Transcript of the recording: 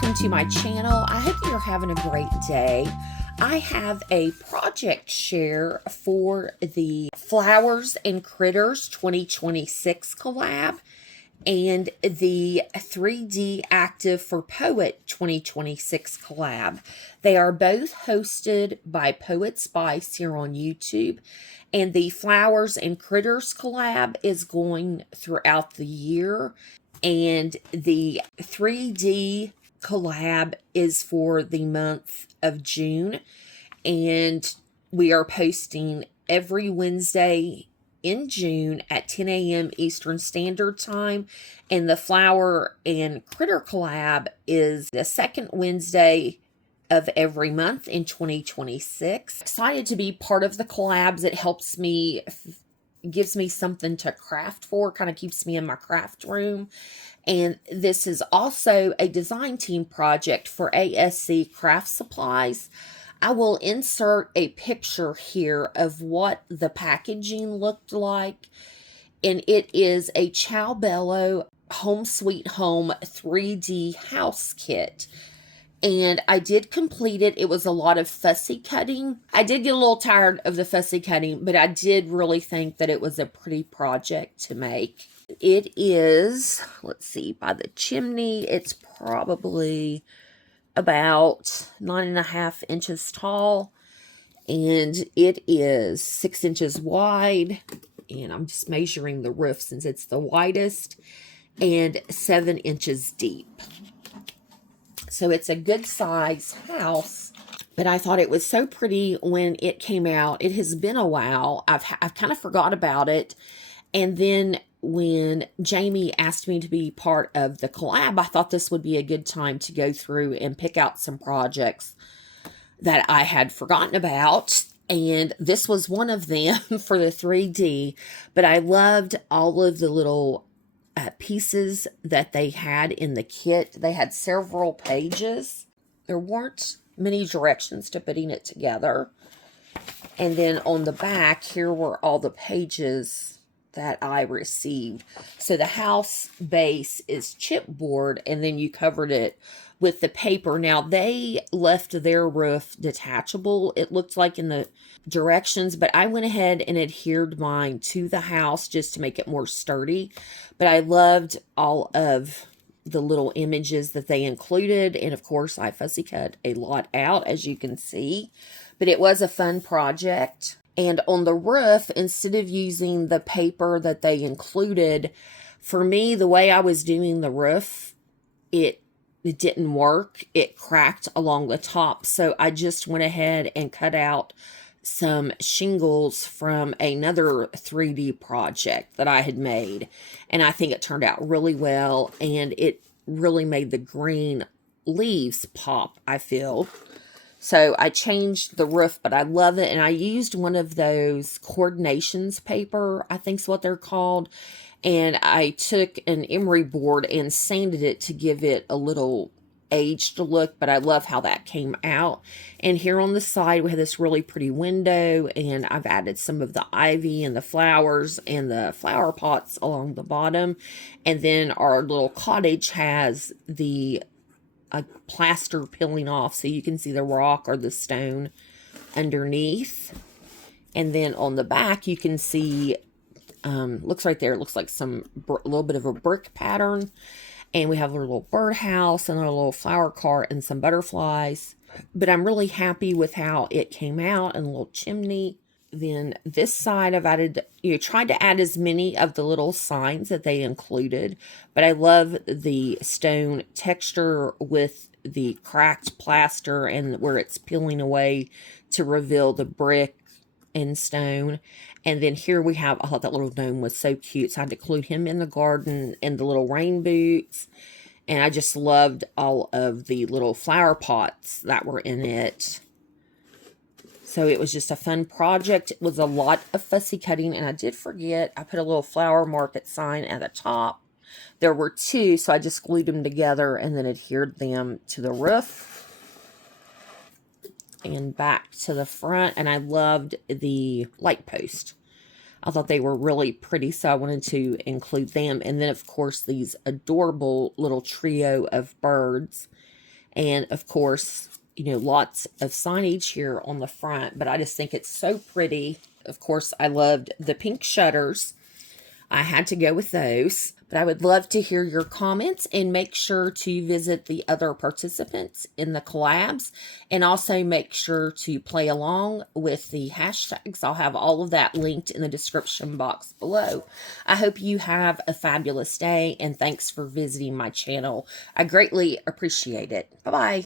welcome to my channel. I hope you're having a great day. I have a project share for the Flowers and Critters 2026 collab and the 3D Active for Poet 2026 collab. They are both hosted by Poetspice here on YouTube, and the Flowers and Critters collab is going throughout the year, and the 3D collab is for the month of June, and we are posting every Wednesday in June at 10 a.m. Eastern Standard Time, and the Flower and Critter collab is the second Wednesday of every month in 2026. Excited to be part of the collabs. It helps me, gives me something to craft for, kind of keeps me in my craft room. And this is also a design team project for ASC Craft Supplies. I will insert a picture here of what the packaging looked like. And it is a Ciao Home Sweet Home 3D house kit. And I did complete it. It was a lot of fussy cutting. I did get a little tired of the fussy cutting, but I did really think that it was a pretty project to make. It is, let's see, by the chimney, it's probably about 9.5 inches tall, and it is 6 inches wide, and I'm just measuring the roof since it's the widest, and 7 inches deep. So it's a good size house, but I thought it was so pretty when it came out. It has been a while. I've kind of forgot about it, and then when Jamie asked me to be part of the collab, I thought this would be a good time to go through and pick out some projects that I had forgotten about. And this was one of them for the 3D. But I loved all of the little pieces that they had in the kit. They had several pages. There weren't many directions to putting it together. And then on the back, here were all the pages that I received. So the house base is chipboard, and then you covered it with the paper. Now they left their roof detachable, it looked like in the directions, but I went ahead and adhered mine to the house just to make it more sturdy. But I loved all of the little images that they included, and of course I fussy cut a lot out, as you can see. But it was a fun project. And on the roof, instead of using the paper that they included, for me, the way I was doing the roof, it didn't work. It cracked along the top. So I just went ahead and cut out some shingles from another 3D project that I had made. And I think it turned out really well. And it really made the green leaves pop, I feel. So I changed the roof, but I love it. And I used one of those coordinations paper, I think is what they're called. And I took an emery board and sanded it to give it a little aged look. But I love how that came out. And here on the side, we have this really pretty window. And I've added some of the ivy and the flowers and the flower pots along the bottom. And then our little cottage has the plaster peeling off, so you can see the rock or the stone underneath. And then on the back you can see, looks right there, it looks like a little bit of a brick pattern. And we have a little birdhouse and a little flower cart and some butterflies. But I'm really happy with how it came out, and a little chimney. Then this side I've added, tried to add as many of the little signs that they included, but I love the stone texture with the cracked plaster and where it's peeling away to reveal the brick and stone. And then here we have, I thought that little gnome was so cute, so I had to include him in the garden and the little rain boots. And I just loved all of the little flower pots that were in it. So it was just a fun project. It was a lot of fussy cutting, and I did forget, I put a little flower market sign at the top. There were two, so I just glued them together and then adhered them to the roof and back to the front. And I loved the light post. I thought they were really pretty, so I wanted to include them. And then, of course, these adorable little trio of birds. And of course, you know, lots of signage here on the front, but I just think it's so pretty. Of course, I loved the pink shutters. I had to go with those, but I would love to hear your comments, and make sure to visit the other participants in the collabs, and also make sure to play along with the hashtags. I'll have all of that linked in the description box below. I hope you have a fabulous day, and thanks for visiting my channel. I greatly appreciate it. Bye-bye.